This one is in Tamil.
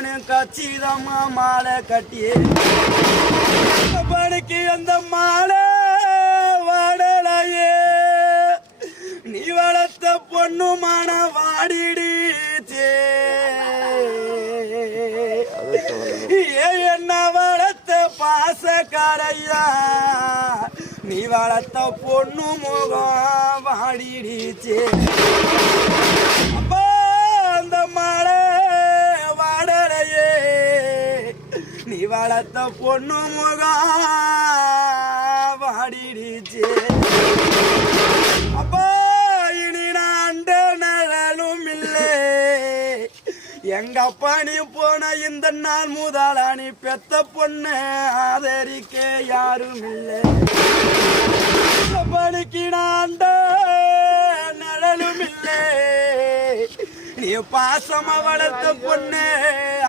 நானும் கச்சிதமா மாலை கட்டியே பணிக்கு அந்த மாலை வாடலையே நீ வளர்த்த பொண்ணு மான வாடிடுச்சே என்ன வளர்த்த பாசக்காரையா நீ வளர்த்த பொண்ணு முகம் வாடிடுச்சே அப்பா அந்த மாலை வாடலையே நீ வளர்த்த பொண்ணு முகம் வாடிடுச்சே அப்பா இனி நான் நகலும் இல்லை எங்க அப்பா நீ போன இந்த நாள் முதலா நீ பெத்த பொண்ணு ஆதரிக்க யாரும் இல்லை பணிக்கு நான் நகலும் இல்லை நீ பாசமா வளர்த்த பொண்ணு